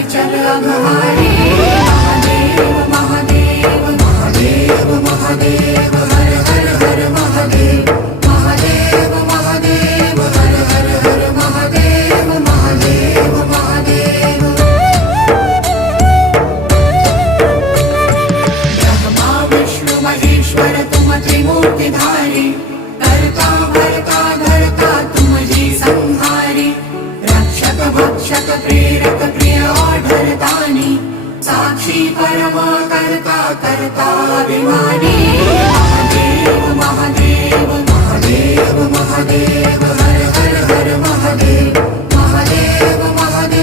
विचल अघहारी महादेव महादेव महादेव महादेव हर हर हर महादेव महादेव महादेव हर हर हर महादेव महादेव महादेव ब्रह्मा विष्णु महेश्वर तुम त्रिमूर्तिधारी करता भरता धरता तुम जी संहारी रक्षक भक्षक प्रेरक प्रिय आढरतानी साक्षी परम करता करता अभिमानी महादेव महादेव महादेव महादेव हर हर हर महादेव